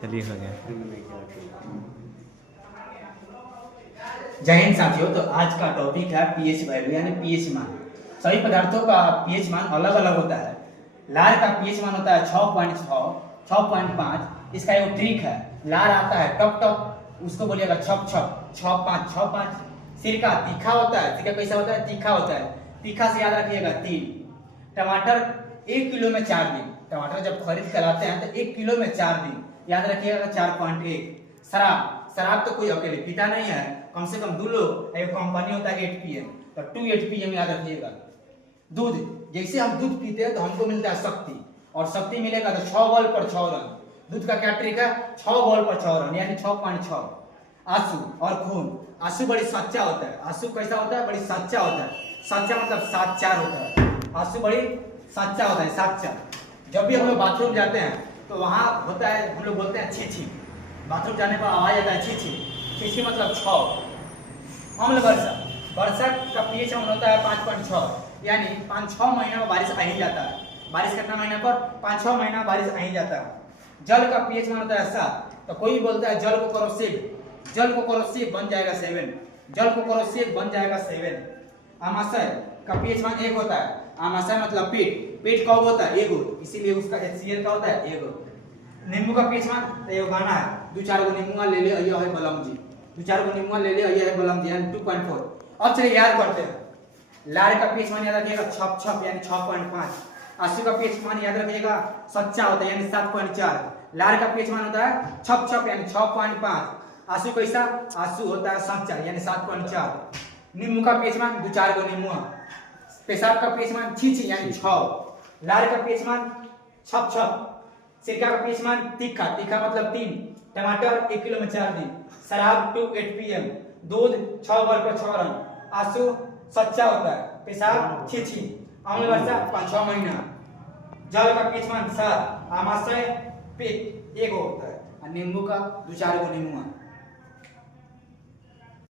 चलिए हो गया। जय हिंद साथियों। तो आज का टॉपिक है पीएच वैल्यू यानी पीएच मान। सभी पदार्थों का पीएच मान अलग अलग होता है। लार का पीएच मान होता है 6.6, 6.5। इसका एक ट्रिक है, लार आता है टप टप, उसको बोलिएगा छप छप, 6.5 6.5। सिरका तीखा होता है, सिरका कैसा होता है? तीखा होता है। तीखा से याद रखिएगा 3। टमाटर 1 किलो में 4 दिन। टमाटर जब खरीद कर लाते हैं तो 1 किलो में 4 दिन, याद रखिएगा 4.1। शराब, शराब तो कोई अकेले पीता नहीं है, कम से कम 2 लोग। एक कंपनी होता है 8 PM, तो 2 8 PM याद रखिएगा। दूध, जैसे हम दूध पीते हैं तो हमको मिलता है शक्ति, और शक्ति मिलेगा तो 6 बॉल पर 6 रन। दूध का क्या ट्रिक है? 6 बॉल पर 6 रन यानी 6.6। आंसू और खून, आंसू बड़ी सच्चा होता है। आंसू कैसा होता है? बड़ी सच्चा होता है। सच्चा मतलब 7 4 होता है। आंसू बड़ी सच्चा होता है, सच्चा। जब भी हम लोग बाथरूम जाते हैं तो वहां होता है, हम लोग बोलते हैं छी छी। बाथरूम जाने पर आवाज आता है छी छी। छी छी मतलब 6। अम्ल वर्षा, वर्षा का पीएच मान होता है 5.6 यानी 5-6 महीना में बारिश आ ही जाता है। बारिश कितना महीना पर? 5-6 महीना बारिश आ ही जाता है। जल का पीएच मान होता है 7। तो कोई बोलता है जल को करो सेव, जल को करो सेव बन जाएगा 7। जल को करो सेव बन जाएगा 7। आमाशय का पीएच मान 1 होता है। आमाशय मतलब पेट, पेट कब होता है? एगो, इसीलिए उसका HCl का होता है एगो। नींबू का पीएच मान तो एगो गाना है, 2-4 गो नींबू ले ले अइया है बलम जी, 2-4 गो नींबू ले ले अइया है बलम जी, यानी 2.4। अब चलिए याद करते हैं। लार का पीएच मान याद रखिएगा छप छप यानी 6.5। आंसू का पीएच मान याद रखिएगा सच्चा होता है यानी 7.4। लार का पीएच मान होता है छप छप यानी 6.5। आंसू कैसा? आंसू होता है सच्चा यानी 7.4। नींबू का पीएच मान 2-4 गो नींबू। पेशाब का पीएच मान छी छी यानी 6। लार का पीएच मान छप छप। सिरका का पीएच मान तीखा, तीखा मतलब 3। टमाटर 1 किलो में 4 दिन। शराब 2 8 PM। दूध 6 बॉल पर 6 रन। आंसू सच्चा होता है। पेशाब छी छी। अम्ल वर्षा 5-6 महीना। जल का पीएच मान 7। आमाशय पेट 1 होता है। और नींबू का 2-4 गो नींबू।